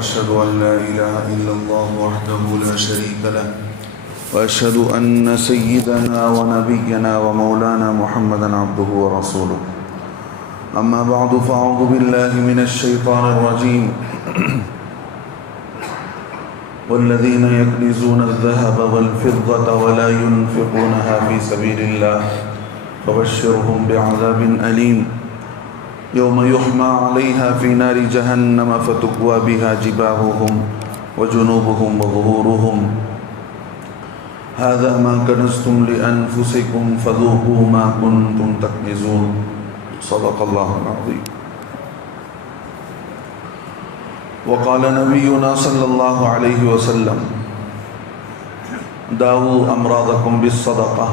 وأشهد أن لا إله إلا الله وحده لا شريك له وأشهد أن سيدنا ونبينا ومولانا محمدا عبده ورسوله أما بعد فأعوذ بالله من الشيطان الرجيم والذين يكنزون الذهب والفضة ولا ينفقونها في سبيل الله فبشرهم بعذاب أليم يوم يحمى عليها في نار جهنم فتكوى بها جباههم وجنوبهم وظهورهم هذا ما كنزتم لأنفسكم فذوقوا ما كنتم تكنزون صدق الله العظيم. وقال نبينا صلى الله عليه وسلم داووا أمراضكم بالصدقة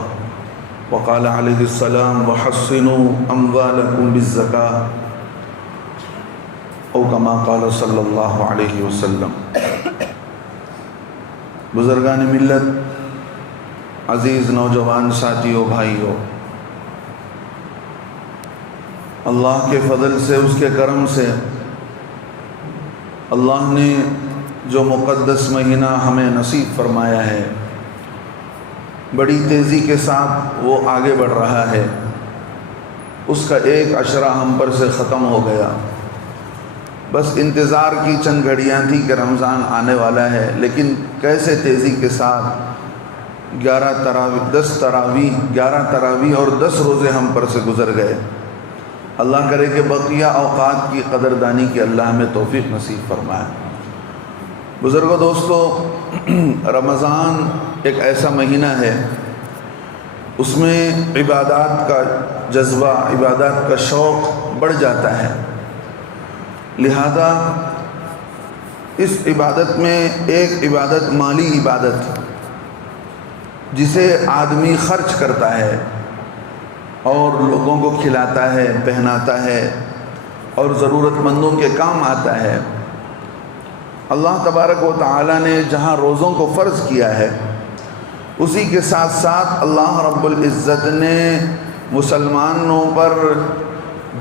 وقال عليه السلام وحصنوا أموالكم بالزكاة او كما قال صلی اللہ علیہ وسلم. بزرگان ملت، عزیز نوجوان ساتھیوں، بھائیوں، اللہ کے فضل سے، اس کے کرم سے اللہ نے جو مقدس مہینہ ہمیں نصیب فرمایا ہے، بڑی تیزی کے ساتھ وہ آگے بڑھ رہا ہے. اس کا ایک عشرہ ہم پر سے ختم ہو گیا. بس انتظار کی چند گھڑیاں تھی کہ رمضان آنے والا ہے، لیکن کیسے تیزی کے ساتھ 11 تراویح اور 10 روزے ہم پر سے گزر گئے. اللہ کرے کہ بقیہ اوقات کی قدردانی کی اللہ ہمیں توفیق نصیب فرمائے. بزرگوں، دوستو، رمضان ایک ایسا مہینہ ہے، اس میں عبادات کا جذبہ، عبادات کا شوق بڑھ جاتا ہے. لہذا اس عبادت میں ایک عبادت مالی عبادت، جسے آدمی خرچ کرتا ہے اور لوگوں کو کھلاتا ہے، پہناتا ہے اور ضرورت مندوں کے کام آتا ہے. اللہ تبارک و تعالی نے جہاں روزوں کو فرض کیا ہے، اسی کے ساتھ ساتھ اللہ رب العزت نے مسلمانوں پر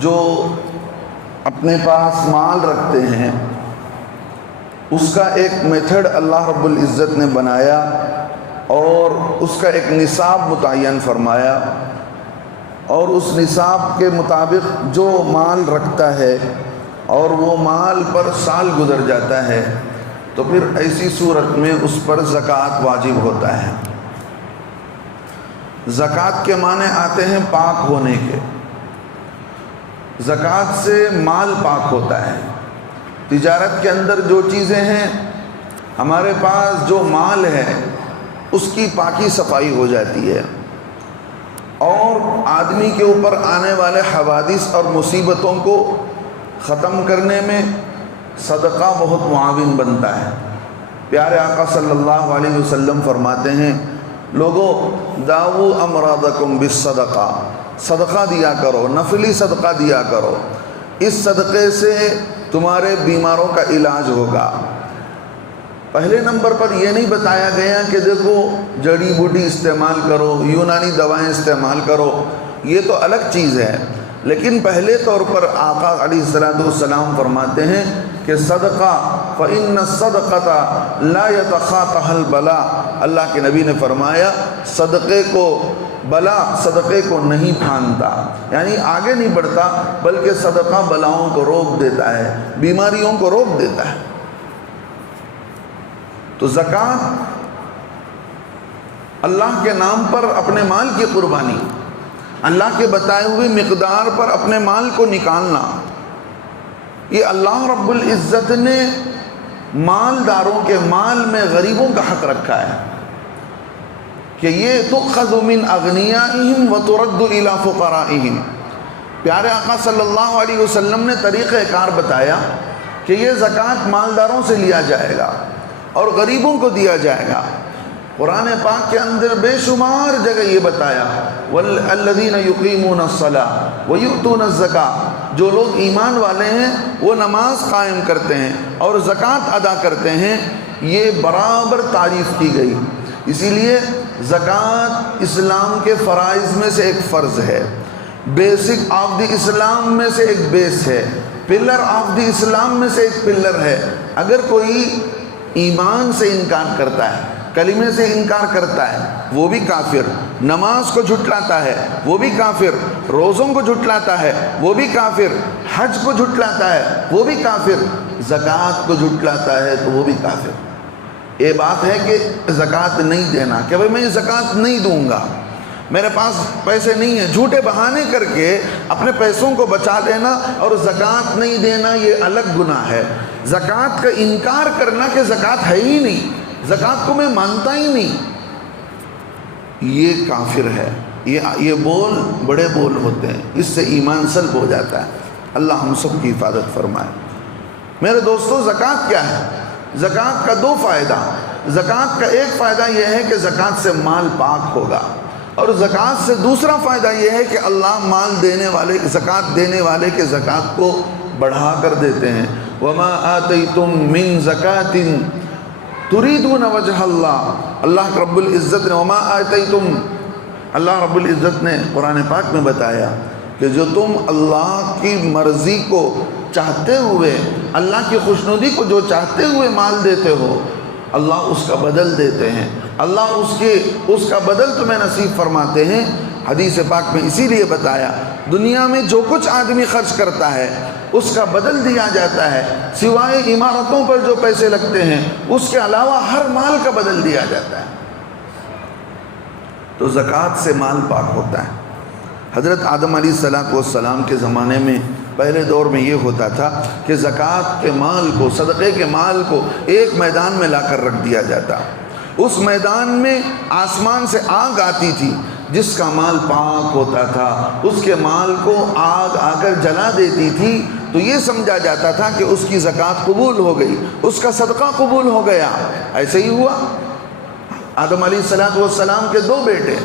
جو اپنے پاس مال رکھتے ہیں، اس کا ایک میتھڈ اللہ رب العزت نے بنایا اور اس کا ایک نصاب متعین فرمایا، اور اس نصاب کے مطابق جو مال رکھتا ہے اور وہ مال پر سال گزر جاتا ہے تو پھر ایسی صورت میں اس پر زکوٰۃ واجب ہوتا ہے. زکوٰۃ کے معنی آتے ہیں پاک ہونے کے. زکوٰۃ سے مال پاک ہوتا ہے. تجارت کے اندر جو چیزیں ہیں، ہمارے پاس جو مال ہے، اس کی پاکی صفائی ہو جاتی ہے، اور آدمی کے اوپر آنے والے حوادث اور مصیبتوں کو ختم کرنے میں صدقہ بہت معاون بنتا ہے. پیارے آقا صلی اللہ علیہ وسلم فرماتے ہیں، لوگو داؤ امراضکم بالصدقہ، صدقہ دیا کرو، نفلی صدقہ دیا کرو. اس صدقے سے تمہارے بیماروں کا علاج ہوگا. پہلے نمبر پر یہ نہیں بتایا گیا کہ دیکھو جڑی بوٹی استعمال کرو، یونانی دوائیں استعمال کرو، یہ تو الگ چیز ہے. لیکن پہلے طور پر آقا علیہ السلام فرماتے ہیں کہ صدقہ فإن الصدقۃ لا يتخاطها البلاء. اللہ کے نبی نے فرمایا صدقے کو نہیں پھاندتا، یعنی آگے نہیں بڑھتا، بلکہ صدقہ بلاؤں کو روک دیتا ہے، بیماریوں کو روک دیتا ہے. تو زکوٰۃ اللہ کے نام پر اپنے مال کی قربانی، اللہ کے بتائے ہوئے مقدار پر اپنے مال کو نکالنا، یہ اللہ رب العزت نے مالداروں کے مال میں غریبوں کا حق رکھا ہے کہ یہ تؤخذ من اغنیائہم وترد الی فقرائہم. پیارے آقا صلی اللہ علیہ وسلم نے طریقہ کار بتایا کہ یہ زکوٰۃ مالداروں سے لیا جائے گا اور غریبوں کو دیا جائے گا. قرآن پاک کے اندر بے شمار جگہ یہ بتایا والذین یقیمون الصلاۃ ویؤتون الزکاۃ، جو لوگ ایمان والے ہیں وہ نماز قائم کرتے ہیں اور زکوٰۃ ادا کرتے ہیں. یہ برابر تعریف کی گئی. اسی لیے زکوٰۃ اسلام کے فرائض میں سے ایک فرض ہے، بیسک آف دی اسلام میں سے ایک بیس ہے، پلر آف دی اسلام میں سے ایک پلر ہے. اگر کوئی ایمان سے انکار کرتا ہے، کلمے سے انکار کرتا ہے، وہ بھی کافر، نماز کو جھٹلاتا ہے وہ بھی کافر، روزوں کو جھٹلاتا ہے وہ بھی کافر، حج کو جھٹلاتا ہے وہ بھی کافر، زکوٰۃ کو جھٹلاتا ہے تو وہ بھی کافر۔ یہ بات ہے کہ زکوٰۃ نہیں دینا، کہ بھئی میں زکوٰۃ نہیں دوں گا، میرے پاس پیسے نہیں ہیں، جھوٹے بہانے کر کے اپنے پیسوں کو بچا لینا اور زکوٰۃ نہیں دینا، یہ الگ گناہ ہے۔ زکوٰۃ کا انکار کرنا کہ زکوٰۃ ہے ہی نہیں، زکوٰۃ کو میں مانتا ہی نہیں، یہ کافر ہے۔ یہ بول بڑے بول ہوتے ہیں، اس سے ایمان سلب ہو جاتا ہے۔ اللہ ہم سب کی حفاظت فرمائے۔ میرے دوستو، زکوٰۃ کیا ہے؟ زکوٰۃ کا دو فائدہ۔ زکوٰۃ کا ایک فائدہ یہ ہے کہ زکوٰۃ سے مال پاک ہوگا، اور زکوٰۃ سے دوسرا فائدہ یہ ہے کہ اللہ مال دینے والے، زکوٰۃ دینے والے کے زکوٰۃ کو بڑھا کر دیتے ہیں۔ وَمَا آتَيْتُم مِّن زَكَاةٍ تُرِيدُونَ وَجْهَ اللَّهِ، اللہ رب العزت نے وَمَا آتَيْتُم، اللہ رب العزت نے قرآن پاک میں بتایا کہ جو تم اللہ کی مرضی کو چاہتے ہوئے، اللہ کی خوشنودی کو جو چاہتے ہوئے مال دیتے ہو، اللہ اس کا بدل دیتے ہیں، اللہ اس کا بدل تمہیں نصیب فرماتے ہیں۔ حدیث پاک میں اسی لیے بتایا، دنیا میں جو کچھ آدمی خرچ کرتا ہے اس کا بدل دیا جاتا ہے، سوائے عمارتوں پر جو پیسے لگتے ہیں اس کے علاوہ ہر مال کا بدل دیا جاتا ہے۔ تو زکوٰۃ سے مال پاک ہوتا ہے۔ حضرت آدم علیہ السلام کے زمانے میں پہلے دور میں یہ ہوتا تھا کہ زکوٰۃ کے مال کو، صدقے کے مال کو ایک میدان میں لا کر رکھ دیا جاتا، اس میدان میں آسمان سے آگ آتی تھی، جس کا مال پاک ہوتا تھا اس کے مال کو آگ آ کر جلا دیتی تھی، تو یہ سمجھا جاتا تھا کہ اس کی زکوٰۃ قبول ہو گئی، اس کا صدقہ قبول ہو گیا۔ ایسے ہی ہوا۔ آدم علیہ السلام کے دو بیٹے،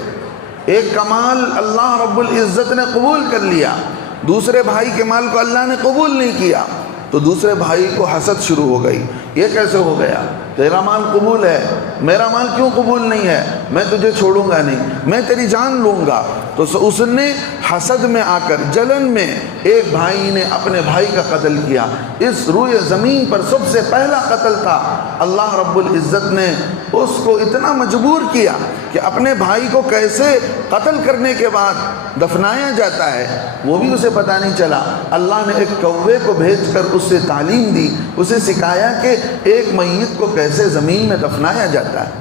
ایک کا مال اللہ رب العزت نے قبول کر لیا، دوسرے بھائی کے مال کو اللہ نے قبول نہیں کیا، تو دوسرے بھائی کو حسد شروع ہو گئی، یہ کیسے ہو گیا؟ تیرا مال قبول ہے، میرا مال کیوں قبول نہیں ہے؟ میں تجھے چھوڑوں گا نہیں، میں تیری جان لوں گا۔ تو اس نے حسد میں آ کر، جلن میں، ایک بھائی نے اپنے بھائی کا قتل کیا۔ اس روئے زمین پر سب سے پہلا قتل تھا۔ اللہ رب العزت نے اس کو اتنا مجبور کیا کہ اپنے بھائی کو کیسے قتل کرنے کے بعد دفنایا جاتا ہے وہ بھی اسے پتہ نہیں چلا۔ اللہ نے ایک کوے کو بھیج کر اس سے تعلیم دی، اسے سکھایا کہ ایک میت کو کیسے زمین میں دفنایا جاتا ہے۔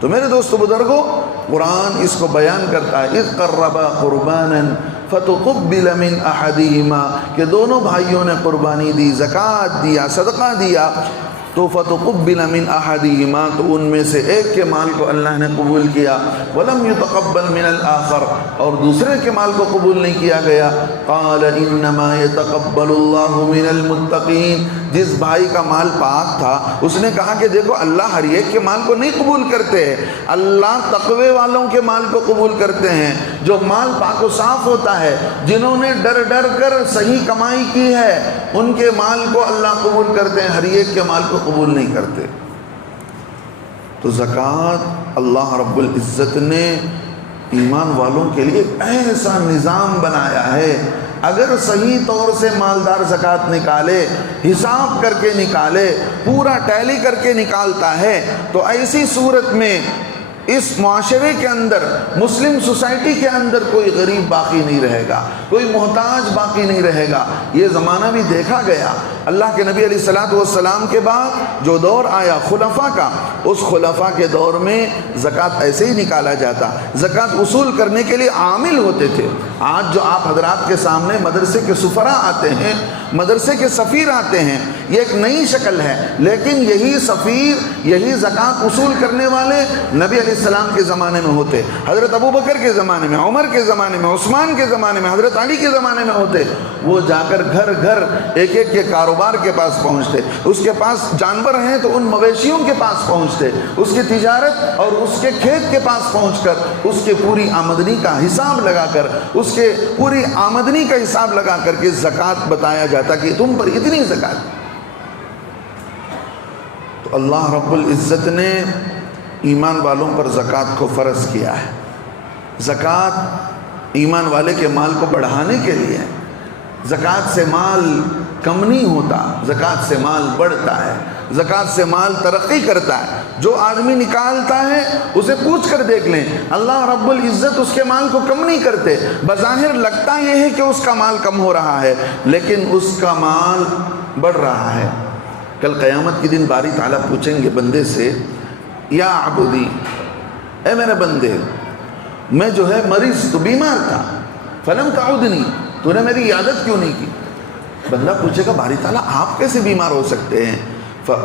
تو میرے دوستو بزرگوں، قرآن اس کو بیان کرتا ہے، اذ قربا قربانا فتقبل من احدہما، کہ دونوں بھائیوں نے قربانی دی، زکوٰۃ دیا، صدقہ دیا، تو فتقبل من احدہما، تو ان میں سے ایک کے مال کو اللہ نے قبول کیا، ولم يتقبل من الآخر، اور دوسرے کے مال کو قبول نہیں کیا گیا۔ قال انما يتقبل اللہ من المتقین، جس بھائی کا مال پاک تھا اس نے کہا کہ دیکھو اللہ ہر ایک کے مال کو نہیں قبول کرتے ہیں، اللہ تقوی والوں کے مال کو قبول کرتے ہیں، جو مال پاک و صاف ہوتا ہے، جنہوں نے ڈر ڈر کر صحیح کمائی کی ہے، ان کے مال کو اللہ قبول کرتے ہیں، ہر ایک کے مال کو قبول نہیں کرتے۔ تو زکوٰۃ اللہ رب العزت نے ایمان والوں کے لیے ایسا نظام بنایا ہے، اگر صحیح طور سے مالدار زکوٰۃ نکالے، حساب کر کے نکالے، پورا ٹیلی کر کے نکالتا ہے، تو ایسی صورت میں اس معاشرے کے اندر، مسلم سوسائٹی کے اندر کوئی غریب باقی نہیں رہے گا، کوئی محتاج باقی نہیں رہے گا۔ یہ زمانہ بھی دیکھا گیا، اللہ کے نبی علیہ السلام کے بعد جو دور آیا خلفاء کا، اس خلفاء کے دور میں زکوٰۃ ایسے ہی نکالا جاتا، زکوٰۃ وصول کرنے کے لیے عامل ہوتے تھے۔ آج جو آپ حضرات کے سامنے مدرسے کے سفراء آتے ہیں، مدرسے کے سفیر آتے ہیں، یہ ایک نئی شکل ہے، لیکن یہی سفیر، یہی زکوٰۃ وصول کرنے والے نبی علیہ السلام کے زمانے میں ہوتے، حضرت ابو بکر کے زمانے میں، عمر کے زمانے میں، عثمان کے زمانے میں، حضرت علی کے زمانے میں ہوتے۔ وہ جا کر گھر گھر ایک ایک کے کاروبار کے پاس پہنچتے، اس کے پاس جانور ہیں تو ان مویشیوں کے پاس پہنچتے، اس کی تجارت اور اس کے کھیت کے پاس پہنچ کر اس کے پوری آمدنی کا حساب لگا کر، اس کے پوری آمدنی کا حساب لگا کر کے زکوٰۃ بتایا جاتا کہ تم پر اتنی زکوٰۃ۔ تو اللہ رب العزت نے ایمان والوں پر زکوٰۃ کو فرض کیا ہے۔ زکوٰۃ ایمان والے کے مال کو بڑھانے کے لیے، زکوٰۃ سے مال کم نہیں ہوتا، زکوٰۃ سے مال بڑھتا ہے۔ زکوٰۃ سے مال ترقی کرتا ہے. جو آدمی نکالتا ہے اسے پوچھ کر دیکھ لیں, اللہ رب العزت اس کے مال کو کم نہیں کرتے. بظاہر لگتا یہ ہے کہ اس کا مال کم ہو رہا ہے, لیکن اس کا مال بڑھ رہا ہے. کل قیامت کے دن باری تعالیٰ پوچھیں گے بندے سے, یا عبدی, اے میرے بندے, میں جو ہے مریض تو بیمار تھا, فلم تعودنی, تو نے میری عیادت کیوں نہیں کی؟ بندہ پوچھے گا باری تعالیٰ آپ کیسے بیمار ہو سکتے ہیں؟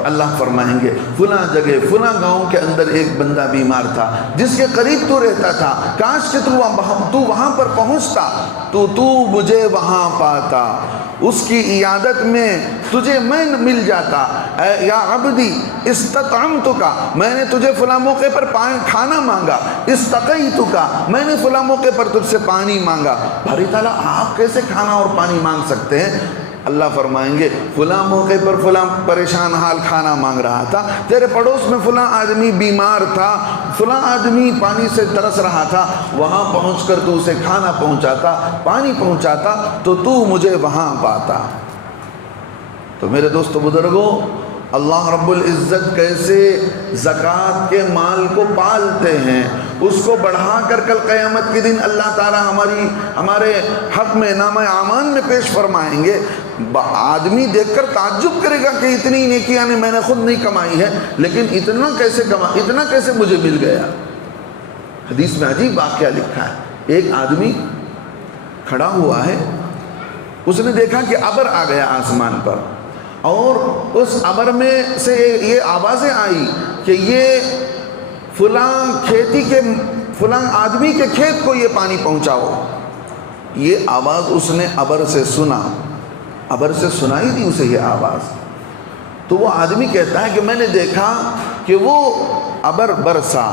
اللہ فرمائیں گے فلاں جگہ فلاں گاؤں کے اندر ایک بندہ بیمار تھا جس کے قریب تو رہتا تھا, کاش کہ تو وہاں پر پہنچتا تو مجھے وہاں پاتا, اس کی عیادت میں تجھے میں مل جاتا. یا عبدی استطعمتک, میں نے تجھے فلاں موقع پر کھانا مانگا. استقیتک, میں نے فلاں موقع پر تجھ سے پانی مانگا. باری تعالیٰ آپ کیسے کھانا اور پانی مانگ سکتے ہیں؟ اللہ فرمائیں گے فلاں موقع پر فلاں پریشان حال کھانا مانگ رہا تھا, تیرے پڑوس میں فلاں آدمی بیمار تھا, فلاں آدمی پانی سے ترس رہا تھا, وہاں پہنچ کر تو اسے کھانا پہنچاتا, پانی پہنچاتا, تو مجھے وہاں پاتا. تو میرے دوستو بزرگوں, اللہ رب العزت کیسے زکوٰۃ کے مال کو پالتے ہیں, اس کو بڑھا کر کل قیامت کے دن اللہ تعالیٰ ہمارے حق میں نامہ اعمال میں پیش فرمائیں گے. آدمی دیکھ کر تعجب کرے گا کہ اتنی نیکیاں نے میں نے خود نہیں کمائی ہے, لیکن اتنا کیسے مجھے مل گیا. حدیث میں عجیب واقعہ لکھا ہے, ایک آدمی کھڑا ہوا ہے, اس نے دیکھا کہ ابر آ گیا آسمان پر, اور اس ابر میں سے یہ آوازیں آئی کہ یہ فلاں آدمی کے کھیت کو یہ پانی پہنچاؤ. یہ آواز اس نے ابر سے سنا, ابر سے سنائی تھی اسے یہ آواز. تو وہ آدمی کہتا ہے کہ میں نے دیکھا کہ وہ ابر برسا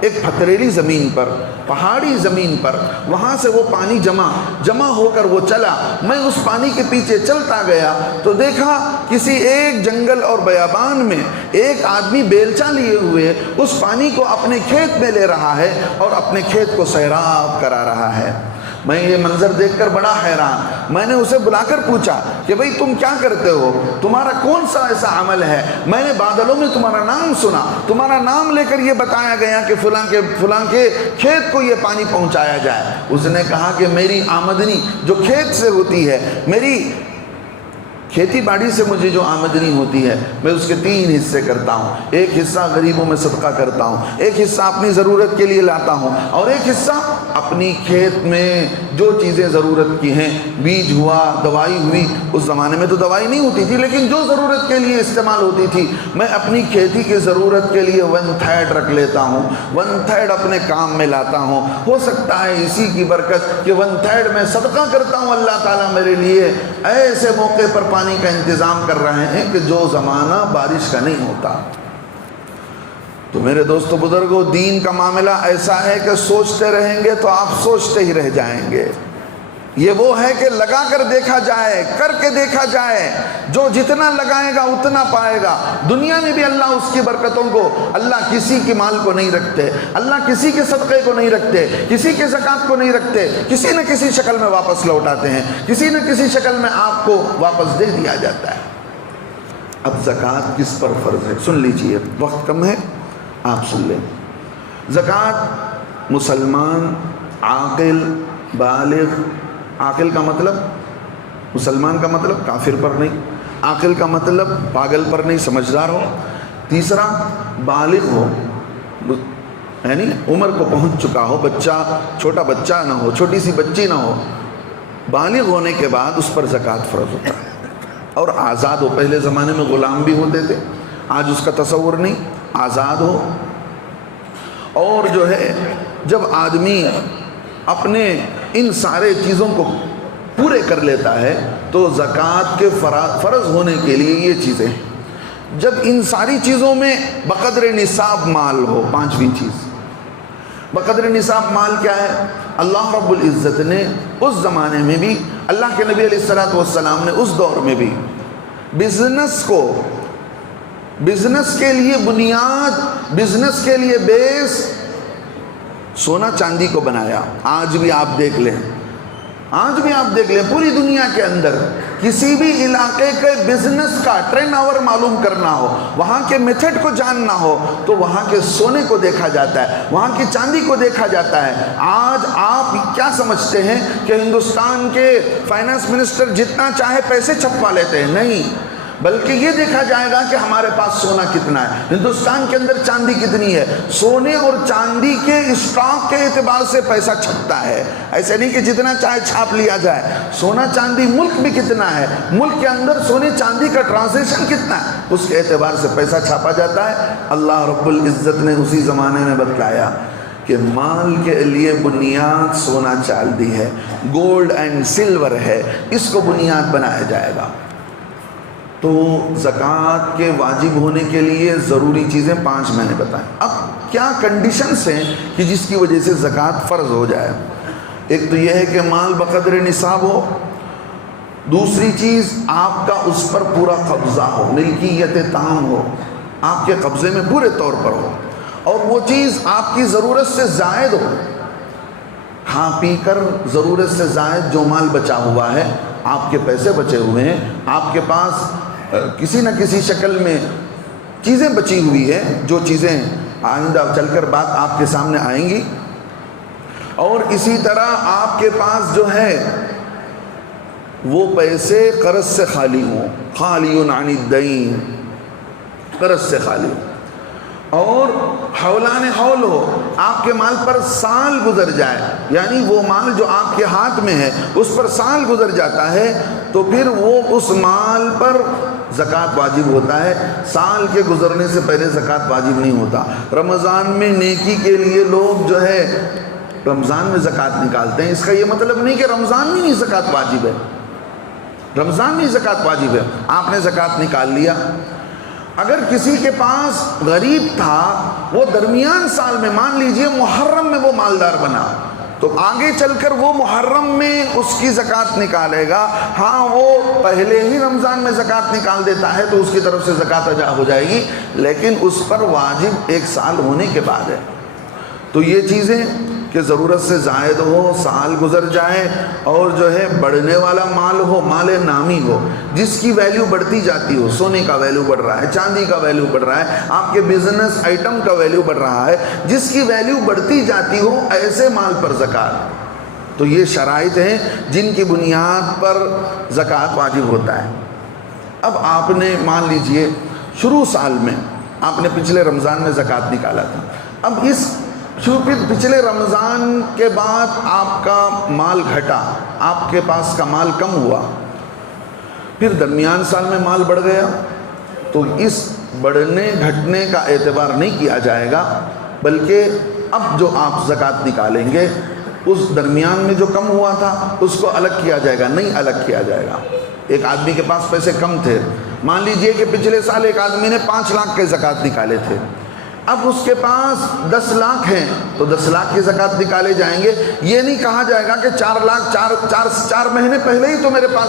ایک پتھریلی زمین پر, پہاڑی زمین پر, وہاں سے وہ پانی جمع ہو کر وہ چلا. میں اس پانی کے پیچھے چلتا گیا تو دیکھا کسی ایک جنگل اور بیابان میں ایک آدمی بیلچا لیے ہوئے اس پانی کو اپنے کھیت میں لے رہا ہے اور اپنے کھیت کو سیراب کرا رہا ہے. میں یہ منظر دیکھ کر بڑا حیران, میں نے اسے بلا کر پوچھا کہ بھئی تم کیا کرتے ہو, تمہارا کون سا ایسا عمل ہے؟ میں نے بادلوں میں تمہارا نام سنا, تمہارا نام لے کر یہ بتایا گیا کہ فلاں کے کھیت کو یہ پانی پہنچایا جائے. اس نے کہا کہ میری آمدنی جو کھیت سے ہوتی ہے, میری کھیتی باڑی سے مجھے جو آمدنی ہوتی ہے, میں اس کے 3 حصے کرتا ہوں. ایک حصہ غریبوں میں صدقہ کرتا ہوں, ایک حصہ اپنی ضرورت کے لیے لاتا ہوں, اور ایک حصہ اپنی کھیت میں جو چیزیں ضرورت کی ہیں, بیج ہوا, دوائی ہوئی, اس زمانے میں تو دوائی نہیں ہوتی تھی لیکن جو ضرورت کے لیے استعمال ہوتی تھی, میں اپنی کھیتی کی ضرورت کے لیے 1/3 رکھ لیتا ہوں, 1/3 اپنے کام میں لاتا ہوں. ہو سکتا ہے اسی کی برکت کہ 1/3 میں صدقہ کرتا ہوں, اللہ تعالیٰ میرے لیے ایسے موقع پر پانی کا انتظام کر رہے ہیں کہ جو زمانہ بارش کا نہیں ہوتا. تو میرے دوستو بزرگوں, دین کا معاملہ ایسا ہے کہ سوچتے رہیں گے تو آپ سوچتے ہی رہ جائیں گے. یہ وہ ہے کہ لگا کر دیکھا جائے, کر کے دیکھا جائے, جو جتنا لگائے گا اتنا پائے گا. دنیا میں بھی اللہ اس کی برکتوں کو, اللہ کسی کے مال کو نہیں رکھتے, اللہ کسی کے صدقے کو نہیں رکھتے, کسی کے زکوٰۃ کو نہیں رکھتے, کسی نہ کسی شکل میں واپس لوٹاتے ہیں, کسی نہ کسی شکل میں آپ کو واپس دے دیا جاتا ہے. اب زکوٰۃ کس پر فرض ہے سن لیجئے, وقت کم ہے, آپ سن لیں. زکوٰۃ مسلمان, عاقل, بالغ. عاقل کا مطلب مسلمان کا مطلب کافر پر نہیں, عاقل کا مطلب پاگل پر نہیں, سمجھدار ہو. تیسرا بالغ ہو, یعنی عمر کو پہنچ چکا ہو, چھوٹا بچہ نہ ہو, چھوٹی سی بچی نہ ہو. بالغ ہونے کے بعد اس پر زکوٰۃ فرض ہوتا ہے. اور آزاد ہو, پہلے زمانے میں غلام بھی ہوتے تھے, آج اس کا تصور نہیں, آزاد ہو. اور جو ہے جب آدمی اپنے ان سارے چیزوں کو پورے کر لیتا ہے تو زکوٰۃ کے فرض ہونے کے لیے یہ چیزیں ہیں. جب ان ساری چیزوں میں بقدر نصاب مال ہو, 5ویں چیز بقدر نصاب مال کیا ہے؟ اللہ رب العزت نے اس زمانے میں بھی, اللہ کے نبی علیہ الصلوۃ والسلام نے اس دور میں بھی بزنس کے لیے بنیاد, بزنس کے لیے بیس سونا چاندی کو بنایا. آج بھی آپ دیکھ لیں, آج بھی آپ دیکھ لیں پوری دنیا کے اندر کسی بھی علاقے کے بزنس کا ٹرن اوور معلوم کرنا ہو، وہاں کے میتھڈ کو جاننا ہو، تو وہاں کے سونے کو دیکھا جاتا ہے، وہاں کی چاندی کو دیکھا جاتا ہے۔ آج آپ کیا سمجھتے ہیں کہ ہندوستان کے فائنانس منسٹر جتنا چاہے پیسے چھپوا لیتے ہیں؟ نہیں، بلکہ یہ دیکھا جائے گا کہ ہمارے پاس سونا کتنا ہے، ہندوستان کے اندر چاندی کتنی ہے۔ سونے اور چاندی کے اسٹاک کے اعتبار سے پیسہ چھپتا ہے، ایسے نہیں کہ جتنا چاہے چھاپ لیا جائے۔ سونا چاندی ملک بھی کتنا ہے، ملک کے اندر سونے چاندی کا ٹرانزیکشن کتنا ہے، اس کے اعتبار سے پیسہ چھاپا جاتا ہے۔ اللہ رب العزت نے اسی زمانے میں بتلایا کہ مال کے لیے بنیاد سونا چاندی ہے، گولڈ اینڈ سلور ہے، اس کو بنیاد بنایا جائے گا۔ تو زکوٰۃ کے واجب ہونے کے لیے ضروری چیزیں 5 میں نے بتائیں۔ اب کیا کنڈیشنز ہیں کہ جس کی وجہ سے زکوٰۃ فرض ہو جائے؟ ایک تو یہ ہے کہ مال بقدر نصاب ہو، دوسری چیز آپ کا اس پر پورا قبضہ ہو، ملکیت تام ہو، آپ کے قبضے میں پورے طور پر ہو، اور وہ چیز آپ کی ضرورت سے زائد ہو۔ کھا پی کر ضرورت سے زائد جو مال بچا ہوا ہے، آپ کے پیسے بچے ہوئے ہیں، آپ کے پاس کسی نہ کسی شکل میں چیزیں بچی ہوئی ہیں، جو چیزیں آئندہ چل کر بات آپ کے سامنے آئیں گی، اور اسی طرح آپ کے پاس جو ہے وہ پیسے قرض سے خالی ہوں، خالی عن الدین، قرض سے خالی ہوں، اور حولان حول ہو، آپ کے مال پر سال گزر جائے، یعنی وہ مال جو آپ کے ہاتھ میں ہے اس پر سال گزر جاتا ہے، تو پھر وہ اس مال پر زکوٰۃ واجب ہوتا ہے۔ سال کے گزرنے سے پہلے زکوٰۃ واجب نہیں ہوتا۔ رمضان میں نیکی کے لیے لوگ جو ہے رمضان میں زکوٰۃ نکالتے ہیں، اس کا یہ مطلب نہیں کہ رمضان میں نہیں زکوٰۃ واجب ہے، رمضان میں زکوٰۃ واجب ہے۔ آپ نے زکوٰۃ نکال لیا، اگر کسی کے پاس غریب تھا، وہ درمیان سال میں مان لیجئے محرم میں وہ مالدار بنا، تو آگے چل کر وہ محرم میں اس کی زکوٰۃ نکالے گا۔ ہاں، وہ پہلے ہی رمضان میں زکوٰۃ نکال دیتا ہے تو اس کی طرف سے زکوٰۃ ادا ہو جائے گی، لیکن اس پر واجب 1 سال ہونے کے بعد ہے۔ تو یہ چیزیں کہ ضرورت سے زائد ہو، سال گزر جائے، اور جو ہے بڑھنے والا مال ہو، مال نامی ہو، جس کی ویلیو بڑھتی جاتی ہو، سونے کا ویلیو بڑھ رہا ہے، چاندی کا ویلیو بڑھ رہا ہے، آپ کے بزنس آئٹم کا ویلیو بڑھ رہا ہے، جس کی ویلیو بڑھتی جاتی ہو، ایسے مال پر زکوٰۃ۔ تو یہ شرائط ہیں جن کی بنیاد پر زکوٰۃ واجب ہوتا ہے۔ اب آپ نے مان لیجئے شروع سال میں آپ نے پچھلے رمضان میں زکوٰۃ نکالا تھا، اب اس پچھلے رمضان کے بعد آپ کا مال گھٹا، آپ کے پاس کا مال کم ہوا، پھر درمیان سال میں مال بڑھ گیا، تو اس بڑھنے گھٹنے کا اعتبار نہیں کیا جائے گا، بلکہ اب جو آپ زکوٰۃ نکالیں گے اس درمیان میں جو کم ہوا تھا اس کو الگ کیا جائے گا، نہیں الگ کیا جائے گا۔ ایک آدمی کے پاس پیسے کم تھے، مان لیجئے کہ پچھلے سال ایک آدمی نے 5 لاکھ کے زکوٰۃ نکالے تھے، اب اس کے پاس 10 لاکھ ہیں تو 10 لاکھ کی زکوٰۃ نکالے جائیں گے۔ یہ نہیں کہا جائے گا کہ 4 لاکھ 4 مہینے پہلے ہی تو میرے پاس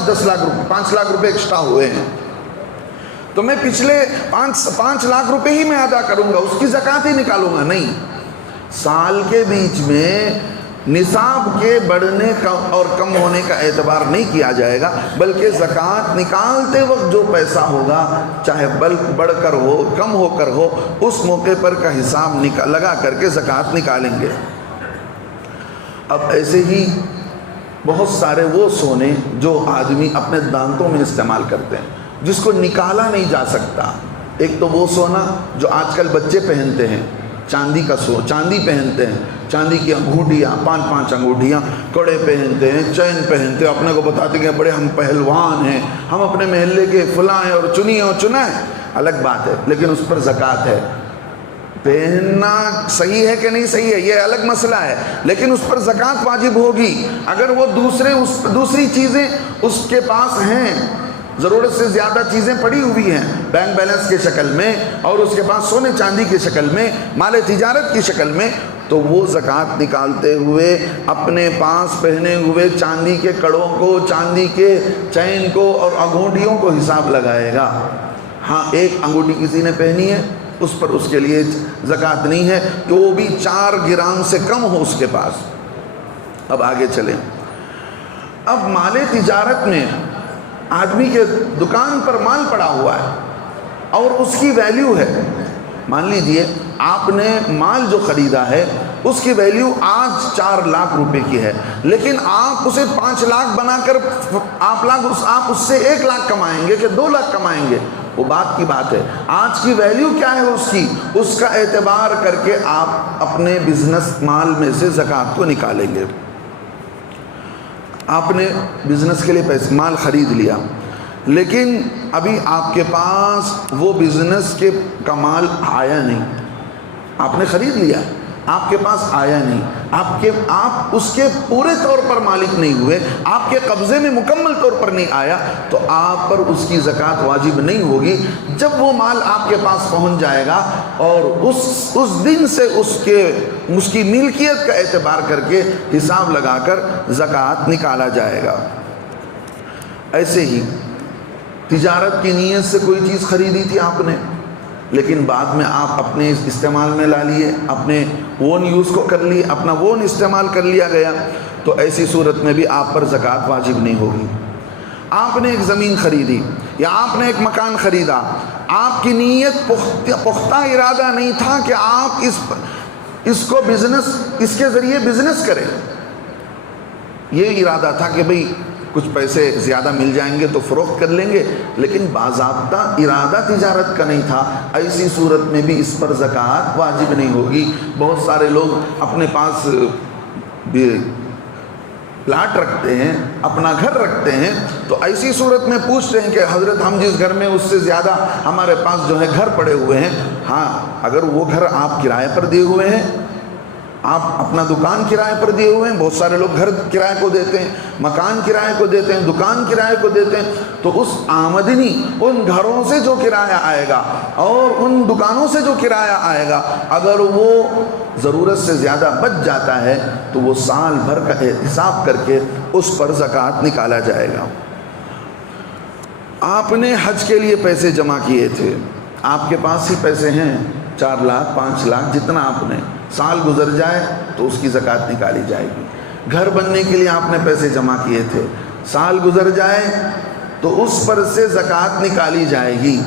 5 لاکھ روپے ایکسٹرا ہوئے ہیں، تو میں پچھلے 5 لاکھ روپے ہی میں ادا کروں گا، اس کی زکوٰۃ ہی نکالوں گا۔ نہیں، سال کے بیچ میں نصاب کے بڑھنے کا اور کم ہونے کا اعتبار نہیں کیا جائے گا، بلکہ زکوٰۃ نکالتے وقت جو پیسہ ہوگا، چاہے بڑھ کر ہو کم ہو کر ہو، اس موقع پر کا حساب لگا کر کے زکوٰۃ نکالیں گے۔ اب ایسے ہی بہت سارے وہ سونے جو آدمی اپنے دانتوں میں استعمال کرتے ہیں، جس کو نکالا نہیں جا سکتا۔ ایک تو وہ سونا جو آج کل بچے پہنتے ہیں، چاندی پہنتے ہیں، چاندی کی انگوٹھیاں، 5 انگوٹھیاں، کڑے پہنتے ہیں، چین پہنتے ہیں، اپنے کو بتاتے ہیں کہ بڑے ہم پہلوان ہیں، ہم اپنے محلے کے فلاں ہیں اور چنا ہے، الگ بات ہے، لیکن اس پر زکوٰۃ ہے۔ پہننا صحیح ہے کہ نہیں صحیح ہے یہ الگ مسئلہ ہے، لیکن اس پر زکوٰۃ واجب ہوگی۔ اگر وہ دوسری چیزیں اس کے پاس ہیں، ضرورت سے زیادہ چیزیں پڑی ہوئی ہیں بینک بیلنس کے شکل میں، اور اس کے پاس سونے چاندی کی شکل میں، مال تجارت کی شکل میں، تو وہ زکوٰۃ نکالتے ہوئے اپنے پاس پہنے ہوئے چاندی کے کڑوں کو، چاندی کے چین کو اور انگوٹھیوں کو حساب لگائے گا۔ ہاں، ایک انگوٹھی کسی نے پہنی ہے، اس پر اس کے لیے زکوٰۃ نہیں ہے کہ وہ بھی 4 گرام سے کم ہو اس کے پاس۔ اب آگے چلیں، اب مال تجارت میں آدمی کے دکان پر مال پڑا ہوا ہے اور اس کی ویلیو ہے، مان لیجئے آپ نے مال جو خریدا ہے اس کی ویلیو آج 4 لاکھ روپے کی ہے، لیکن آپ اسے 5 لاکھ بنا کر آپ اس سے 1 لاکھ کمائیں گے کہ 2 لاکھ کمائیں گے، وہ بات کی بات ہے۔ آج کی ویلیو کیا ہے اس کا اعتبار کر کے آپ اپنے بزنس مال میں سے زکوٰۃ کو نکالیں گے۔ آپ نے بزنس کے لیے مال خرید لیا، لیکن ابھی آپ کے پاس وہ بزنس کا مال آیا نہیں، آپ نے خرید لیا، آپ کے پاس آیا نہیں، آپ اس کے پورے طور پر مالک نہیں ہوئے، آپ کے قبضے میں مکمل طور پر نہیں آیا، تو آپ پر اس کی زکوٰۃ واجب نہیں ہوگی۔ جب وہ مال آپ کے پاس پہنچ جائے گا اور اس دن سے اس کی ملکیت کا اعتبار کر کے حساب لگا کر زکوٰۃ نکالا جائے گا۔ ایسے ہی تجارت کی نیت سے کوئی چیز خریدی تھی آپ نے، لیکن بعد میں آپ اپنے استعمال میں لا لیے، اپنے اون یوز کو کر لیے، اپنا اون استعمال کر لیا گیا، تو ایسی صورت میں بھی آپ پر زکوٰۃ واجب نہیں ہوگی۔ آپ نے ایک زمین خریدی یا آپ نے ایک مکان خریدا، آپ کی نیت پختہ ارادہ نہیں تھا کہ آپ اس کے ذریعے بزنس کریں، یہ ارادہ تھا کہ بھئی کچھ پیسے زیادہ مل جائیں گے تو فروخت کر لیں گے، لیکن باضابطہ ارادہ تجارت کا نہیں تھا، ایسی صورت میں بھی اس پر زکوٰۃ واجب نہیں ہوگی۔ بہت سارے لوگ اپنے پاس پلاٹ رکھتے ہیں، اپنا گھر رکھتے ہیں، تو ایسی صورت میں پوچھتے ہیں کہ حضرت ہم جس گھر میں اس سے زیادہ ہمارے پاس جو ہے گھر پڑے ہوئے ہیں۔ ہاں، اگر وہ گھر آپ کرائے پر دیے ہوئے ہیں، آپ اپنا دکان کرائے پر دیے ہوئے ہیں، بہت سارے لوگ گھر کرائے کو دیتے ہیں، مکان کرائے کو دیتے ہیں، دکان کرائے کو دیتے ہیں، تو اس آمدنی ان گھروں سے جو کرایہ آئے گا اور ان دکانوں سے جو کرایہ آئے گا، اگر وہ ضرورت سے زیادہ بچ جاتا ہے تو وہ سال بھر کا حساب کر کے اس پر زکوٰۃ نکالا جائے گا۔ آپ نے حج کے لیے پیسے جمع کیے تھے، آپ کے پاس ہی پیسے ہیں 4 لاکھ 5 لاکھ جتنا آپ نے، سال گزر جائے تو اس کی زکوٰۃ نکالی جائے گی۔ گھر بننے کے لیے آپ نے پیسے جمع کیے تھے، سال گزر جائے تو اس پر سے زکوٰۃ نکالی جائے گی۔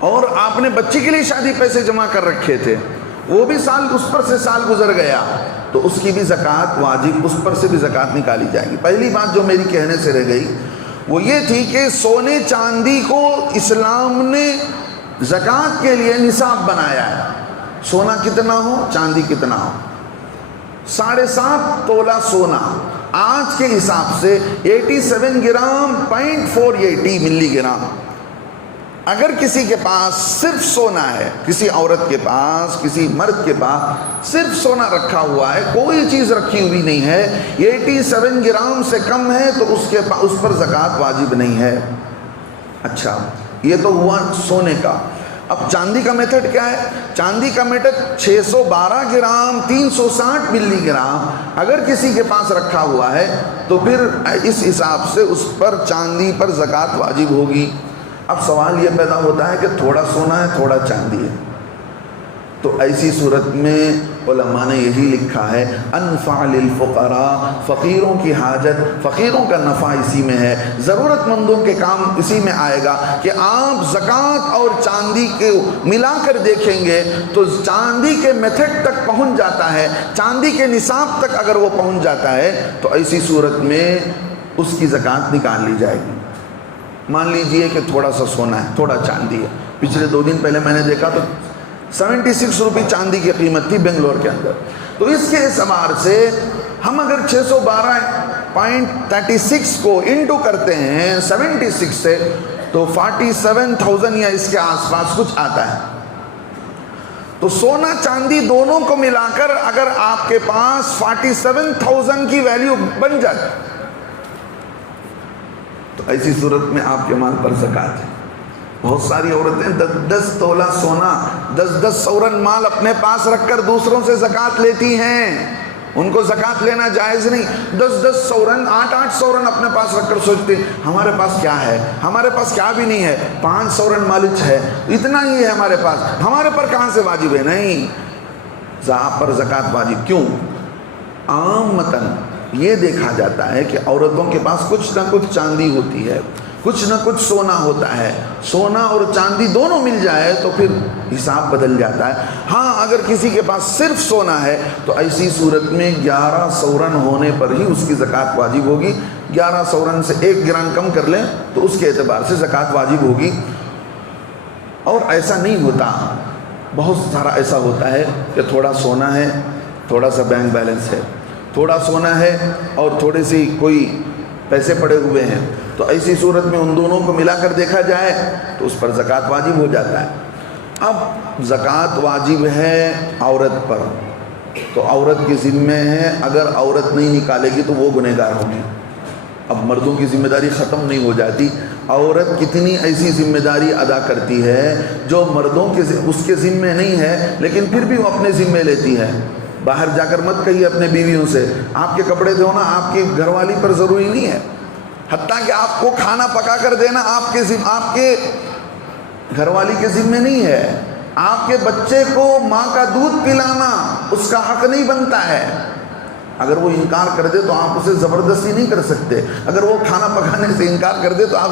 اور آپ نے بچے کے لیے شادی پیسے جمع کر رکھے تھے، وہ بھی اس پر سے سال گزر گیا تو اس کی بھی زکوٰۃ واجب، اس پر سے بھی زکوٰۃ نکالی جائے گی۔ پہلی بات جو میری کہنے سے رہ گئی وہ یہ تھی کہ سونے چاندی کو اسلام نے زکوٰۃ کے لیے نصاب بنایا ہے۔ سونا کتنا ہو، چاندی کتنا ہو، 7.5 تولہ سونا آج کے حساب سے 87 گرام 0.480 ملی گرام۔ اگر کسی کے پاس صرف سونا ہے، کسی عورت کے پاس، کسی مرد کے پاس صرف سونا رکھا ہوا ہے، کوئی چیز رکھی ہوئی نہیں ہے، 87 گرام سے کم ہے تو اس پر زکوٰۃ واجب نہیں ہے۔ اچھا، یہ تو ہوا سونے کا۔ اب چاندی کا میتھڈ کیا ہے؟ چاندی کا میتھڈ 612 گرام 360 ملی گرام اگر کسی کے پاس رکھا ہوا ہے تو پھر اس حساب سے اس پر چاندی پر زکوٰۃ واجب ہوگی۔ اب سوال یہ پیدا ہوتا ہے کہ تھوڑا سونا ہے تھوڑا چاندی ہے، تو ایسی صورت میں علماء نے یہی لکھا ہے انفع للفقراء، فقیروں کی حاجت، فقیروں کا نفع اسی میں ہے، ضرورت مندوں کے کام اسی میں آئے گا کہ آپ زکوٰۃ اور چاندی کے ملا کر دیکھیں گے تو چاندی کے میتھڈ تک پہنچ جاتا ہے، چاندی کے نصاب تک اگر وہ پہنچ جاتا ہے تو ایسی صورت میں اس کی زکوٰۃ نکال لی جائے گی۔ مان لیجئے کہ تھوڑا سا سونا ہے تھوڑا چاندی ہے، پچھلے 2 دن پہلے میں نے دیکھا تو 76 روپے چاندی کی قیمت تھی بنگلور کے اندر، تو اس کے اعتبار سے ہم اگر 612.36 کو انٹو کرتے ہیں 76 سے تو 47,000 یا اس کے آس پاس کچھ آتا ہے۔ تو سونا چاندی دونوں کو ملا کر اگر آپ کے پاس 47,000 کی ویلیو بن جائے تو ایسی صورت میں آپ کے مال پر زکوٰۃ ہے۔ بہت ساری عورتیں 10 تولہ سونا 10 سورن مال اپنے پاس رکھ کر دوسروں سے زکوٰۃ لیتی ہیں، ان کو زکوٰۃ لینا جائز نہیں۔ 10 سورن 8 سورن اپنے پاس رکھ کر سوچتے ہیں ہمارے پاس کیا ہے، ہمارے پاس کیا بھی نہیں ہے، 5 سورن مالچ ہے، اتنا ہی ہے ہمارے پاس، ہمارے پر کہاں سے واجب ہے؟ نہیں، آپ پر زکوٰۃ واجب۔ کیوں؟ عامتاً یہ دیکھا جاتا ہے کہ عورتوں کے پاس کچھ نہ کچھ چاندی ہوتی ہے، کچھ نہ کچھ سونا ہوتا ہے، سونا اور چاندی دونوں مل جائے تو پھر حساب بدل جاتا ہے۔ ہاں اگر کسی کے پاس صرف سونا ہے تو ایسی صورت میں 11 سورن ہونے پر ہی اس کی زکوٰۃ واجب ہوگی۔ 11 سورن سے 1 گرام کم کر لیں تو اس کے اعتبار سے زکوٰۃ واجب ہوگی۔ اور ایسا نہیں ہوتا، بہت سارا ایسا ہوتا ہے کہ تھوڑا سونا ہے، تھوڑا سا بینک بیلنس ہے، تھوڑا سونا ہے اور تھوڑے سی کوئی پیسے پڑے ہوئے ہیں، تو ایسی صورت میں ان دونوں کو ملا کر دیکھا جائے تو اس پر زکوٰۃ واجب ہو جاتا ہے۔ اب زکوٰۃ واجب ہے عورت پر، تو عورت کی ذمہ ہے، اگر عورت نہیں نکالے گی تو وہ گنہگار ہوگی۔ اب مردوں کی ذمہ داری ختم نہیں ہو جاتی، عورت کتنی ایسی ذمہ داری ادا کرتی ہے جو مردوں کے اس کے ذمے نہیں ہے، لیکن پھر بھی وہ اپنے ذمے لیتی ہے۔ باہر جا کر مت کہیے اپنے بیویوں سے آپ کے کپڑے دھونا آپ کی گھر والی پر ضروری نہیں ہے، حتیٰ کہ آپ کو کھانا پکا کر دینا آپ کے گھر والی کے ذمے نہیں ہے، آپ کے بچے کو ماں کا دودھ پلانا اس کا حق نہیں بنتا ہے۔ اگر وہ انکار کر دے تو آپ اسے زبردستی نہیں کر سکتے، اگر وہ کھانا پکانے سے انکار کر دے تو آپ